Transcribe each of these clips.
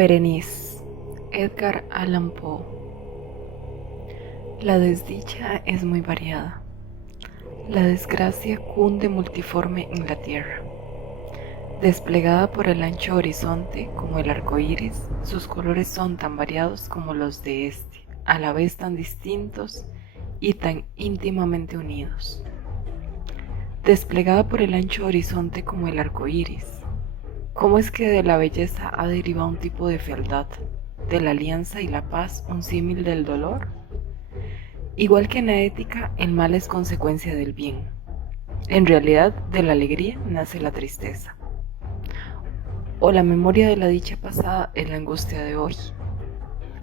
Berenice, Edgar Allan Poe. La desdicha es muy variada. La desgracia cunde multiforme en la tierra. Desplegada por el ancho horizonte como el arco iris, sus colores son tan variados como los de este, a la vez tan distintos y tan íntimamente unidos. Desplegada por el ancho horizonte como el arco iris, ¿cómo es que de la belleza ha derivado un tipo de fealdad, de la alianza y la paz un símil del dolor? Igual que en la ética, el mal es consecuencia del bien. En realidad, de la alegría nace la tristeza. O la memoria de la dicha pasada es la angustia de hoy.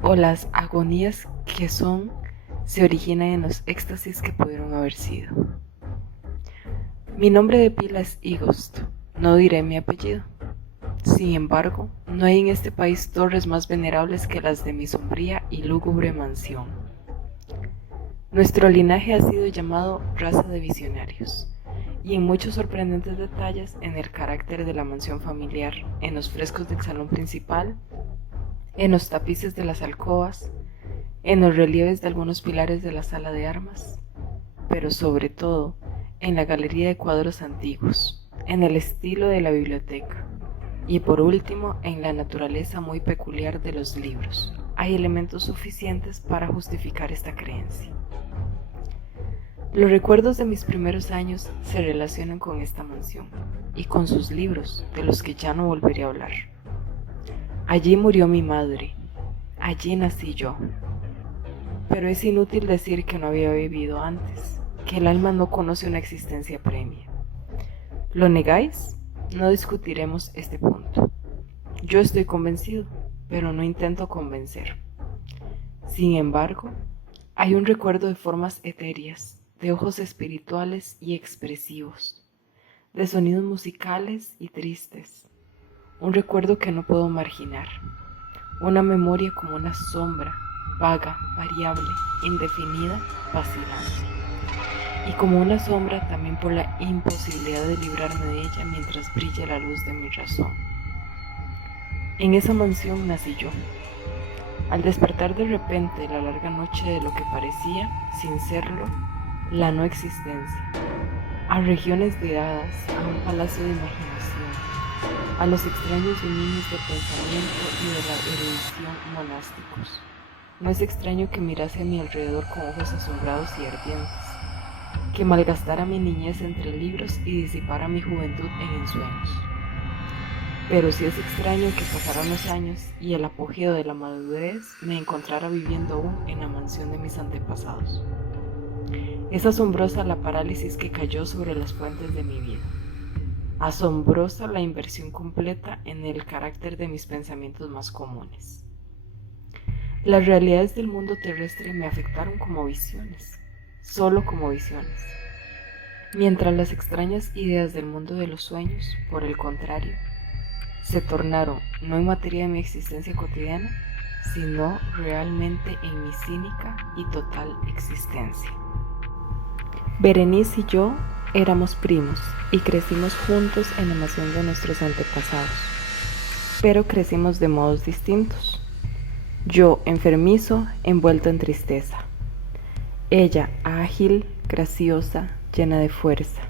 O las agonías que son se originan en los éxtasis que pudieron haber sido. Mi nombre de pila es Igost, no diré mi apellido. Sin embargo, no hay en este país torres más venerables que las de mi sombría y lúgubre mansión. Nuestro linaje ha sido llamado raza de visionarios, y en muchos sorprendentes detalles en el carácter de la mansión familiar, en los frescos del salón principal, en los tapices de las alcobas, en los relieves de algunos pilares de la sala de armas, pero sobre todo en la galería de cuadros antiguos, en el estilo de la biblioteca, y por último en la naturaleza muy peculiar de los libros. Hay elementos suficientes para justificar esta creencia. Los recuerdos de mis primeros años se relacionan con esta mansión y con sus libros, de los que ya no volveré a hablar. Allí murió mi madre, allí nací yo. Pero es inútil decir que no había vivido antes, que el alma no conoce una existencia previa. ¿Lo negáis? No discutiremos este punto. Yo estoy convencido, pero no intento convencer. Sin embargo, hay un recuerdo de formas etéreas, de ojos espirituales y expresivos, de sonidos musicales y tristes, un recuerdo que no puedo marginar, una memoria como una sombra, vaga, variable, indefinida, vacilante, y como una sombra también por la imposibilidad de librarme de ella mientras brilla la luz de mi razón. En esa mansión nací yo. Al despertar de repente de la larga noche de lo que parecía, sin serlo, la no existencia, a regiones de hadas, a un palacio de imaginación, a los extraños dominios del pensamiento y de la erudición monásticos. No es extraño que mirase a mi alrededor con ojos asombrados y ardientes, que malgastara mi niñez entre libros y disipara mi juventud en ensueños. Pero sí es extraño que pasaran los años y el apogeo de la madurez me encontrara viviendo aún en la mansión de mis antepasados. Es asombrosa la parálisis que cayó sobre las fuentes de mi vida. Asombrosa la inversión completa en el carácter de mis pensamientos más comunes. Las realidades del mundo terrestre me afectaron como visiones, solo como visiones, mientras las extrañas ideas del mundo de los sueños, por el contrario, se tornaron no en materia de mi existencia cotidiana, sino realmente en mi cínica y total existencia. Berenice y yo éramos primos y crecimos juntos en la mansión de nuestros antepasados, pero crecimos de modos distintos. Yo enfermizo, envuelto en tristeza. Ella ágil, graciosa, llena de fuerza.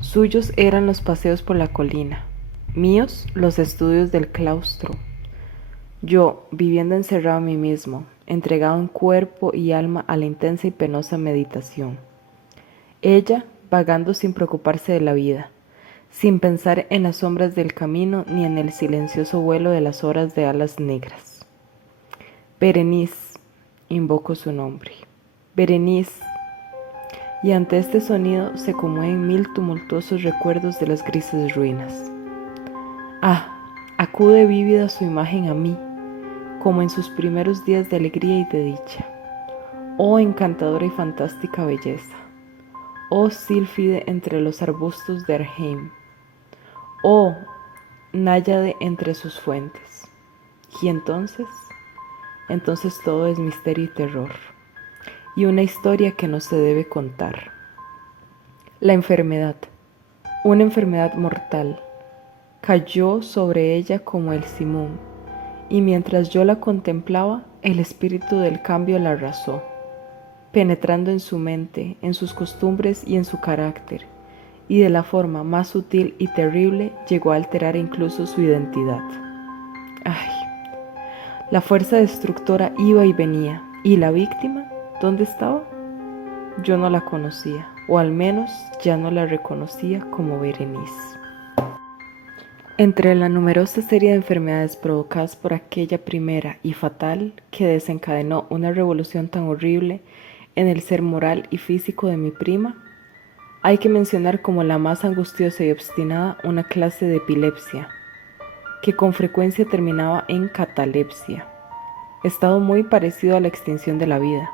Suyos eran los paseos por la colina, míos los estudios del claustro. Yo viviendo encerrado en mí mismo, entregado en cuerpo y alma a la intensa y penosa meditación. Ella vagando sin preocuparse de la vida, sin pensar en las sombras del camino ni en el silencioso vuelo de las horas de alas negras. Berenice, invoco su nombre. Berenice. Y ante este sonido se conmueven mil tumultuosos recuerdos de las grises ruinas. Ah, acude vívida su imagen a mí, como en sus primeros días de alegría y de dicha. Oh encantadora y fantástica belleza. Oh sílfide entre los arbustos de Arheim. Oh náyade entre sus fuentes. Y entonces todo es misterio y terror, y una historia que no se debe contar. La enfermedad, una enfermedad mortal, cayó sobre ella como el simón, y mientras yo la contemplaba, el espíritu del cambio la arrasó, penetrando en su mente, en sus costumbres y en su carácter, y de la forma más sutil y terrible llegó a alterar incluso su identidad. Ay, la fuerza destructora iba y venía, y la víctima, ¿dónde estaba? Yo no la conocía, o al menos ya no la reconocía como Berenice. Entre la numerosa serie de enfermedades provocadas por aquella primera y fatal que desencadenó una revolución tan horrible en el ser moral y físico de mi prima, hay que mencionar como la más angustiosa y obstinada una clase de epilepsia, que con frecuencia terminaba en catalepsia, estado muy parecido a la extinción de la vida,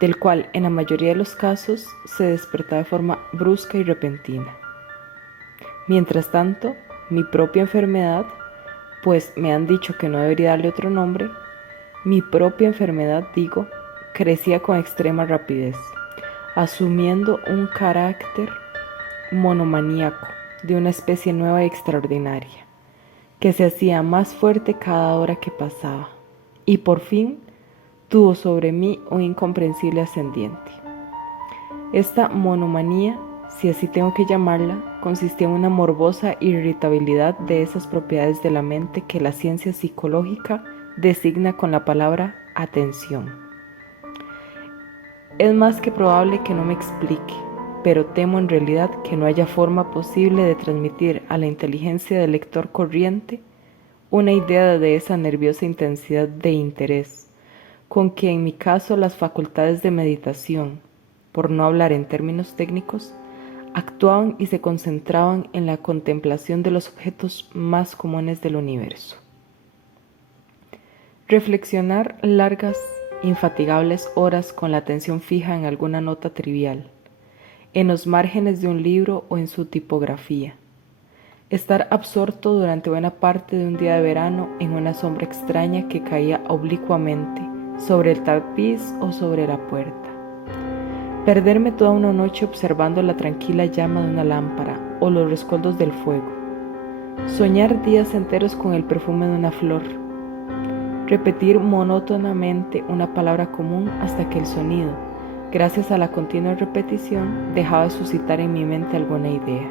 del cual en la mayoría de los casos se despertaba de forma brusca y repentina. Mientras tanto, mi propia enfermedad, pues me han dicho que no debería darle otro nombre, mi propia enfermedad, digo, crecía con extrema rapidez, asumiendo un carácter monomaníaco de una especie nueva y extraordinaria, que se hacía más fuerte cada hora que pasaba, y por fin tuvo sobre mí un incomprensible ascendiente. Esta monomanía, si así tengo que llamarla, consistía en una morbosa irritabilidad de esas propiedades de la mente que la ciencia psicológica designa con la palabra atención. Es más que probable que no me explique, pero temo en realidad que no haya forma posible de transmitir a la inteligencia del lector corriente una idea de esa nerviosa intensidad de interés, con que en mi caso las facultades de meditación, por no hablar en términos técnicos, actuaban y se concentraban en la contemplación de los objetos más comunes del universo. Reflexionar largas, infatigables horas con la atención fija en alguna nota trivial, en los márgenes de un libro o en su tipografía. Estar absorto durante buena parte de un día de verano en una sombra extraña que caía oblicuamente sobre el tapiz o sobre la puerta. Perderme toda una noche observando la tranquila llama de una lámpara o los rescoldos del fuego. Soñar días enteros con el perfume de una flor. Repetir monótonamente una palabra común hasta que el sonido, gracias a la continua repetición, dejaba de suscitar en mi mente alguna idea.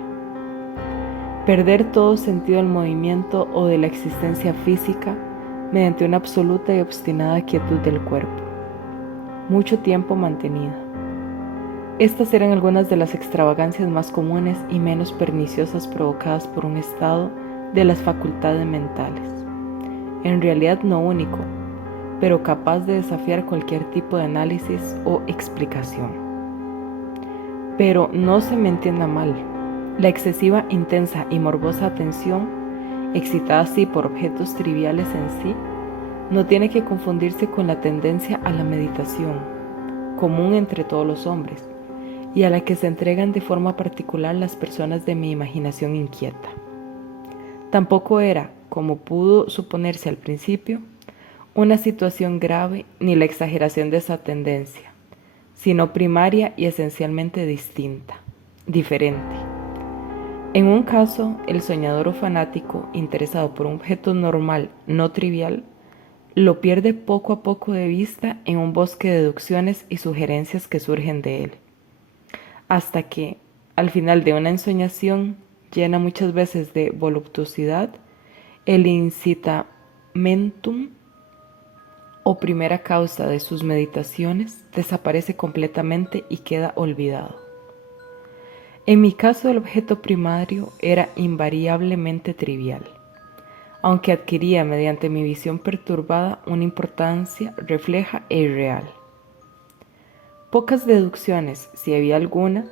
Perder todo sentido del movimiento o de la existencia física mediante una absoluta y obstinada quietud del cuerpo, mucho tiempo mantenida. Estas eran algunas de las extravagancias más comunes y menos perniciosas provocadas por un estado de las facultades mentales, en realidad no único, pero capaz de desafiar cualquier tipo de análisis o explicación. Pero no se me entienda mal, la excesiva, intensa y morbosa atención, excitada así por objetos triviales en sí, no tiene que confundirse con la tendencia a la meditación, común entre todos los hombres, y a la que se entregan de forma particular las personas de mi imaginación inquieta. Tampoco era, como pudo suponerse al principio, una situación grave ni la exageración de esa tendencia, sino primaria y esencialmente distinta, diferente. En un caso, el soñador o fanático, interesado por un objeto normal, no trivial, lo pierde poco a poco de vista en un bosque de deducciones y sugerencias que surgen de él, hasta que, al final de una ensoñación llena muchas veces de voluptuosidad, el incitamentum o primera causa de sus meditaciones desaparece completamente y queda olvidado. En mi caso, el objeto primario era invariablemente trivial, aunque adquiría mediante mi visión perturbada una importancia refleja e irreal. Pocas deducciones, si había alguna,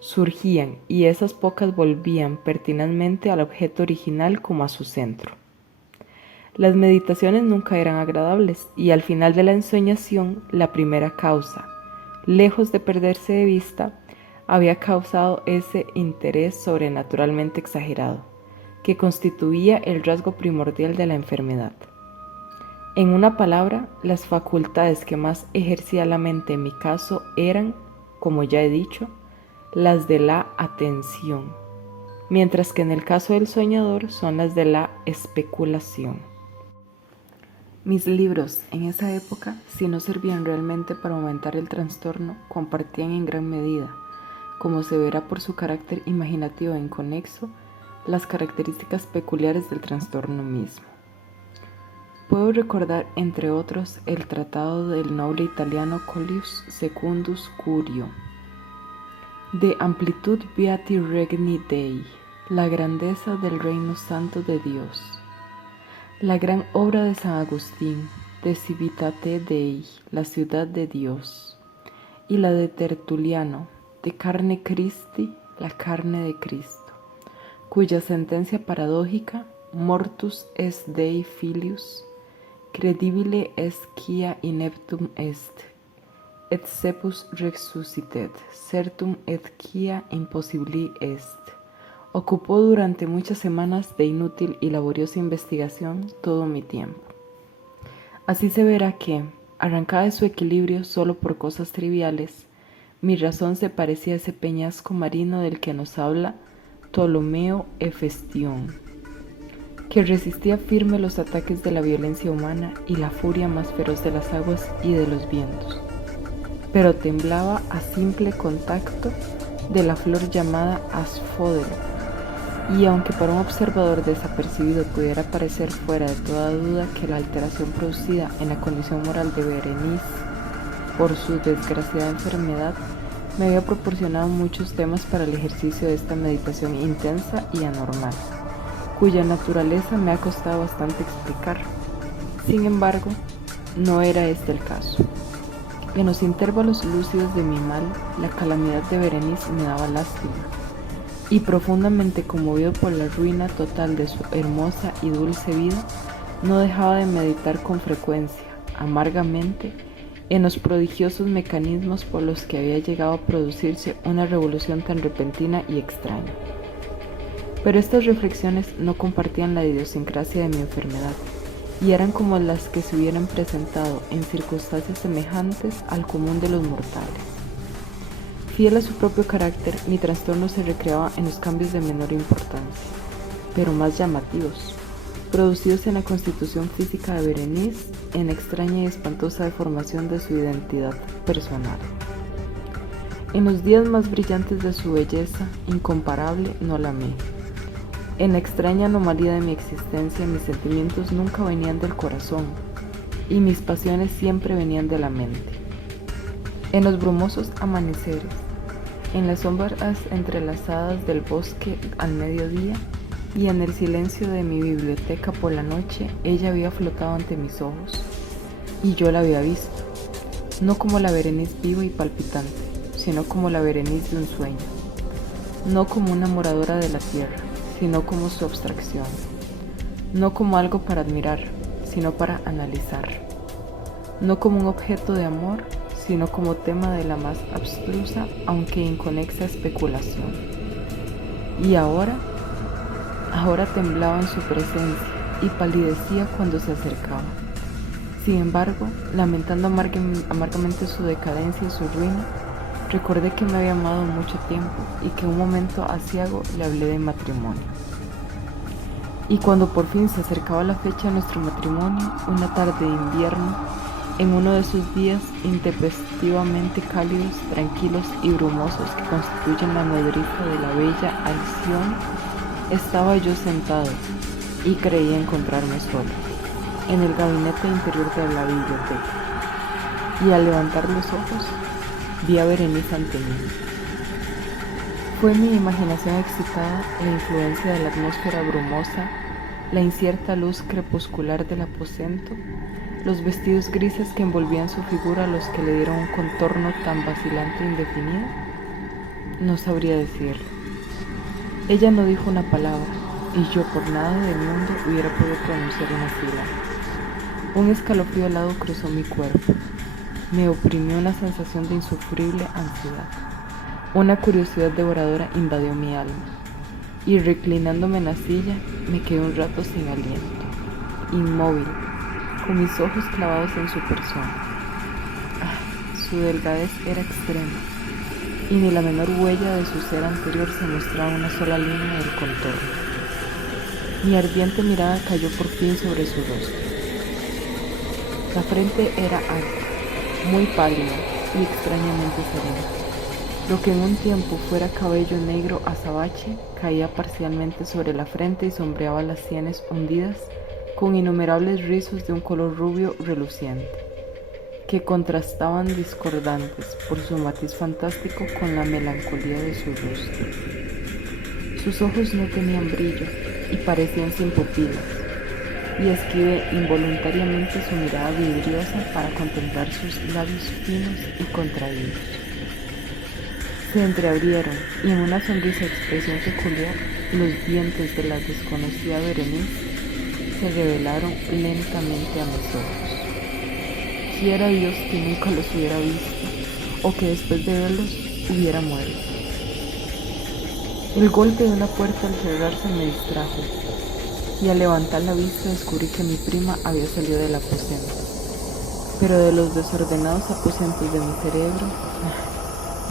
surgían y esas pocas volvían pertinazmente al objeto original como a su centro. Las meditaciones nunca eran agradables y al final de la ensoñación, la primera causa, lejos de perderse de vista, había causado ese interés sobrenaturalmente exagerado, que constituía el rasgo primordial de la enfermedad. En una palabra, las facultades que más ejercía la mente en mi caso eran, como ya he dicho, las de la atención, mientras que en el caso del soñador son las de la especulación. Mis libros en esa época, si no servían realmente para aumentar el trastorno, compartían en gran medida, como se verá por su carácter imaginativo e inconexo, las características peculiares del trastorno mismo. Puedo recordar, entre otros, el tratado del noble italiano Coelius Secundus Curio, De Amplitud Beati Regni Dei, la grandeza del reino santo de Dios, la gran obra de San Agustín, De Civitate Dei, la ciudad de Dios, y la de Tertuliano, De Carne Christi, la carne de Cristo, cuya sentencia paradójica, Mortus est Dei filius, credibile est quia ineptum est, et sepus resuscitet, certum et quia impossibili est, ocupó durante muchas semanas de inútil y laboriosa investigación todo mi tiempo. Así se verá que, arrancada de su equilibrio solo por cosas triviales, mi razón se parecía a ese peñasco marino del que nos habla Ptolomeo Hefestión, que resistía firme los ataques de la violencia humana y la furia más feroz de las aguas y de los vientos, pero temblaba a simple contacto de la flor llamada asphodelo, y aunque para un observador desapercibido pudiera parecer fuera de toda duda que la alteración producida en la condición moral de Berenice por su desgraciada enfermedad me había proporcionado muchos temas para el ejercicio de esta meditación intensa y anormal, cuya naturaleza me ha costado bastante explicar. Sin embargo, no era este el caso. En los intervalos lúcidos de mi mal, la calamidad de Berenice me daba lástima, y profundamente conmovido por la ruina total de su hermosa y dulce vida, no dejaba de meditar con frecuencia, amargamente, en los prodigiosos mecanismos por los que había llegado a producirse una revolución tan repentina y extraña. Pero estas reflexiones no compartían la idiosincrasia de mi enfermedad, y eran como las que se hubieran presentado en circunstancias semejantes al común de los mortales. Fiel a su propio carácter, mi trastorno se recreaba en los cambios de menor importancia, pero más llamativos, producidos en la constitución física de Berenice, en la extraña y espantosa deformación de su identidad personal. En los días más brillantes de su belleza incomparable no la amé. En la extraña anomalía de mi existencia, mis sentimientos nunca venían del corazón, y mis pasiones siempre venían de la mente. En los brumosos amaneceres, en las sombras entrelazadas del bosque al mediodía, y en el silencio de mi biblioteca por la noche, ella había flotado ante mis ojos, y yo la había visto, no como la Berenice viva y palpitante, sino como la Berenice de un sueño, no como una moradora de la tierra, sino como su abstracción, no como algo para admirar, sino para analizar, no como un objeto de amor, sino como tema de la más abstrusa, aunque inconexa especulación. Y ahora temblaba en su presencia y palidecía cuando se acercaba. Sin embargo, lamentando amargamente su decadencia y su ruina, recordé que me había amado mucho tiempo y que un momento aciago le hablé de matrimonio. Y cuando por fin se acercaba la fecha de nuestro matrimonio, una tarde de invierno, en uno de esos días intempestivamente cálidos, tranquilos y brumosos que constituyen la nodriza de la bella Alción, estaba yo sentado y creía encontrarme solo, en el gabinete interior de la biblioteca, y al levantar los ojos, vi a Berenice ante mí. Fue mi imaginación excitada, la influencia de la atmósfera brumosa, la incierta luz crepuscular del aposento, los vestidos grises que envolvían su figura, los que le dieron un contorno tan vacilante e indefinido. No sabría decirlo. Ella no dijo una palabra, y yo por nada del mundo hubiera podido pronunciar una sílaba. Un escalofrío helado cruzó mi cuerpo. Me oprimió una sensación de insufrible ansiedad. Una curiosidad devoradora invadió mi alma, y reclinándome en la silla, me quedé un rato sin aliento, inmóvil, con mis ojos clavados en su persona. Su delgadez era extrema, y ni la menor huella de su ser anterior se mostraba una sola línea del contorno. Mi ardiente mirada cayó por fin sobre su rostro. La frente era alta, muy pálida y extrañamente serena. Lo que en un tiempo fuera cabello negro azabache caía parcialmente sobre la frente y sombreaba las sienes hundidas con innumerables rizos de un color rubio reluciente, que contrastaban discordantes por su matiz fantástico con la melancolía de su rostro. Sus ojos no tenían brillo y parecían sin pupilas, y esquivé involuntariamente su mirada vidriosa para contemplar sus labios finos y contraídos. Se entreabrieron y en una sonrisa de expresión peculiar, los dientes de la desconocida Berenice se revelaron lentamente a mis ojos. Quiera Dios que nunca los hubiera visto, o que después de verlos hubiera muerto. El golpe de una puerta al cerrarse me distrajo, y al levantar la vista descubrí que mi prima había salido del aposento. Pero de los desordenados aposentos de mi cerebro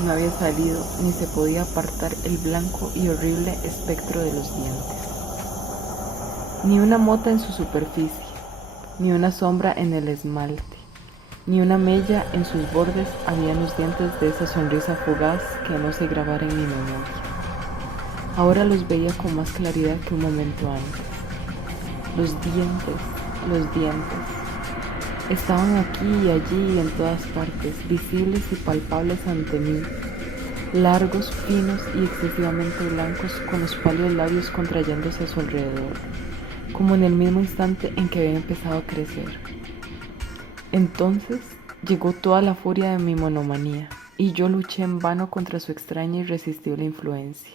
no había salido ni se podía apartar el blanco y horrible espectro de los dientes. Ni una mota en su superficie, ni una sombra en el esmalte, ni una mella en sus bordes habían los dientes de esa sonrisa fugaz que no se grabara en mi memoria. Ahora los veía con más claridad que un momento antes. Los dientes, estaban aquí y allí y en todas partes, visibles y palpables ante mí, largos, finos y excesivamente blancos, con los pálidos labios contrayéndose a su alrededor, como en el mismo instante en que habían empezado a crecer. Entonces llegó toda la furia de mi monomanía, y yo luché en vano contra su extraña e irresistible influencia.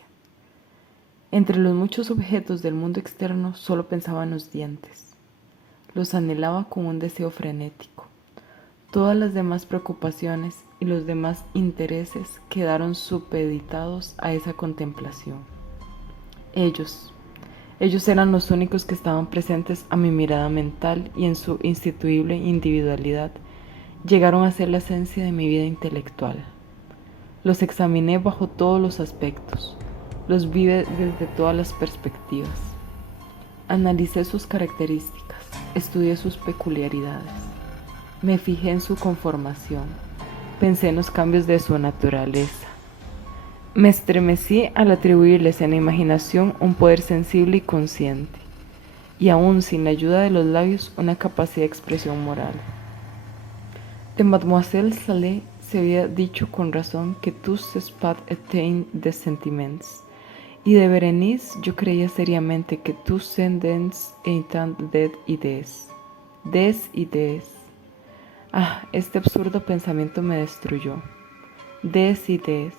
Entre los muchos objetos del mundo externo solo pensaba en los dientes. Los anhelaba con un deseo frenético. Todas las demás preocupaciones y los demás intereses quedaron supeditados a esa contemplación. Ellos eran los únicos que estaban presentes a mi mirada mental y en su instituible individualidad llegaron a ser la esencia de mi vida intelectual. Los examiné bajo todos los aspectos, los vi desde todas las perspectivas. Analicé sus características, estudié sus peculiaridades, me fijé en su conformación, pensé en los cambios de su naturaleza. Me estremecí al atribuirles en la imaginación un poder sensible y consciente, y aún sin la ayuda de los labios una capacidad de expresión moral. De Mademoiselle Salé se había dicho con razón que tous ses pas étaient des sentiments, y de Berenice yo creía seriamente que tous ses dents étaient des idées. Des idées. Ah, este absurdo pensamiento me destruyó. Des idées.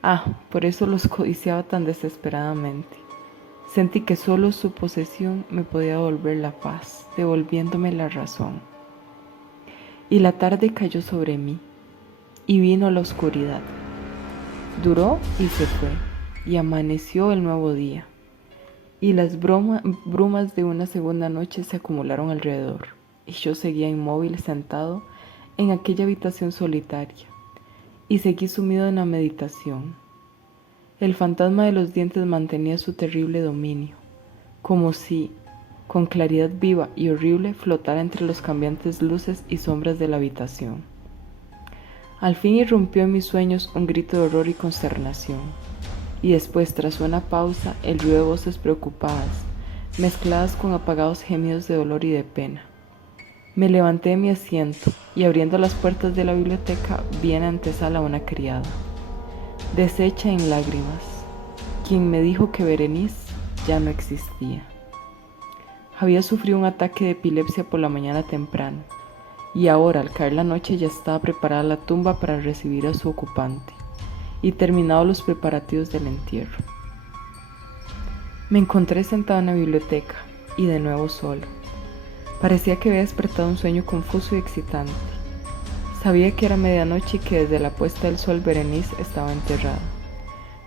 Ah, por eso los codiciaba tan desesperadamente. Sentí que solo su posesión me podía devolver la paz, devolviéndome la razón. Y la tarde cayó sobre mí, y vino la oscuridad. Duró y se fue, y amaneció el nuevo día, y las brumas de una segunda noche se acumularon alrededor, y yo seguía inmóvil sentado en aquella habitación solitaria, y seguí sumido en la meditación. El fantasma de los dientes mantenía su terrible dominio, como si, con claridad viva y horrible, flotara entre los cambiantes luces y sombras de la habitación. Al fin irrumpió en mis sueños un grito de horror y consternación, y después, tras una pausa, el ruido de voces preocupadas, mezcladas con apagados gemidos de dolor y de pena. Me levanté de mi asiento, y abriendo las puertas de la biblioteca, vi en antesala a una criada, deshecha en lágrimas, quien me dijo que Berenice ya no existía. Había sufrido un ataque de epilepsia por la mañana temprano, y ahora, al caer la noche, ya estaba preparada la tumba para recibir a su ocupante, y terminados los preparativos del entierro. Me encontré sentado en la biblioteca, y de nuevo solo. Parecía que había despertado un sueño confuso y excitante. Sabía que era medianoche y que desde la puesta del sol Berenice estaba enterrada,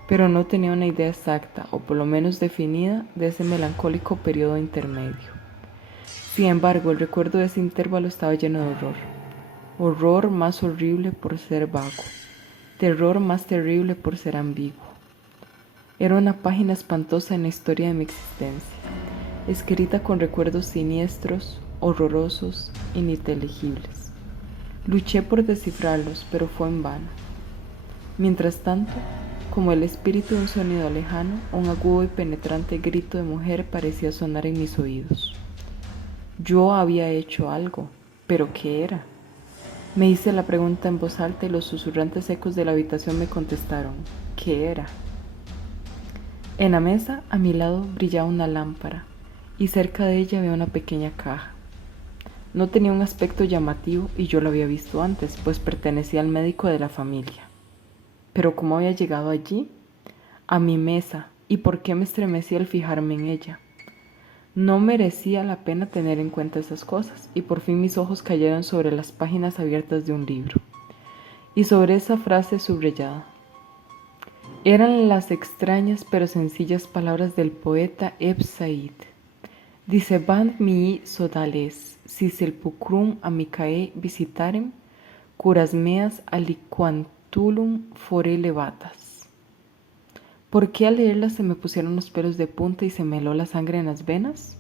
pero no tenía una idea exacta, o por lo menos definida, de ese melancólico periodo intermedio. Sin embargo, el recuerdo de ese intervalo estaba lleno de horror más horrible por ser vago, terror más terrible por ser ambiguo. Era una página espantosa en la historia de mi existencia, escrita con recuerdos siniestros, horrorosos, ininteligibles. Luché por descifrarlos, pero fue en vano. Mientras tanto, como el espíritu de un sonido lejano, un agudo y penetrante grito de mujer parecía sonar en mis oídos. Yo había hecho algo, pero ¿qué era? Me hice la pregunta en voz alta y los susurrantes ecos de la habitación me contestaron, ¿qué era? En la mesa, a mi lado, brillaba una lámpara, y cerca de ella había una pequeña caja. No tenía un aspecto llamativo y yo lo había visto antes, pues pertenecía al médico de la familia. Pero ¿cómo había llegado allí? A mi mesa, y por qué me estremecí al fijarme en ella. No merecía la pena tener en cuenta esas cosas, y por fin mis ojos cayeron sobre las páginas abiertas de un libro, y sobre esa frase subrayada. Eran las extrañas pero sencillas palabras del poeta Ebn Said. Dicebant mihi sodales, si sepulcrum amicae visitarem, curas meas aliquantulum fore levatas. ¿Por qué al leerla se me pusieron los pelos de punta y se me heló la sangre en las venas?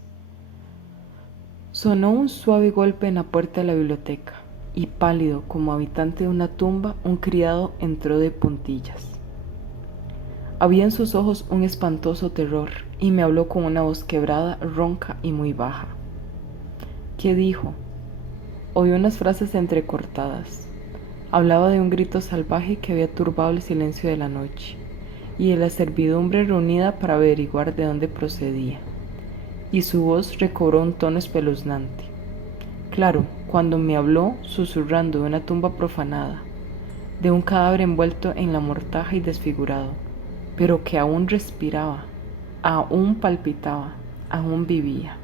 Sonó un suave golpe en la puerta de la biblioteca, y pálido como habitante de una tumba, un criado entró de puntillas. Había en sus ojos un espantoso terror, y me habló con una voz quebrada, ronca y muy baja. ¿Qué dijo? Oí unas frases entrecortadas. Hablaba de un grito salvaje que había turbado el silencio de la noche, y de la servidumbre reunida para averiguar de dónde procedía. Y su voz recobró un tono espeluznante. Claro, cuando me habló, susurrando de una tumba profanada, de un cadáver envuelto en la mortaja y desfigurado, pero que aún respiraba, aún palpitaba, aún vivía.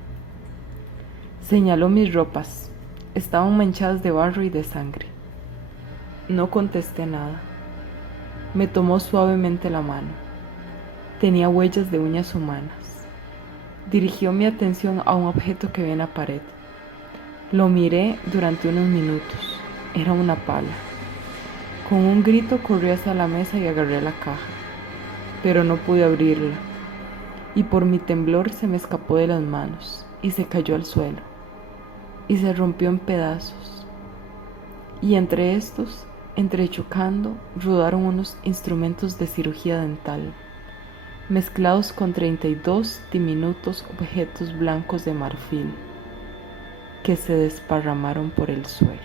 Señaló mis ropas. Estaban manchadas de barro y de sangre. No contesté nada. Me tomó suavemente la mano. Tenía huellas de uñas humanas. Dirigió mi atención a un objeto que había en la pared. Lo miré durante unos minutos. Era una pala. Con un grito corrí hacia la mesa y agarré la caja, pero no pude abrirla, y por mi temblor se me escapó de las manos y se cayó al suelo, y se rompió en pedazos. Y entre estos, entrechocando, rodaron unos instrumentos de cirugía dental, mezclados con 32 diminutos objetos blancos de marfil, que se desparramaron por el suelo.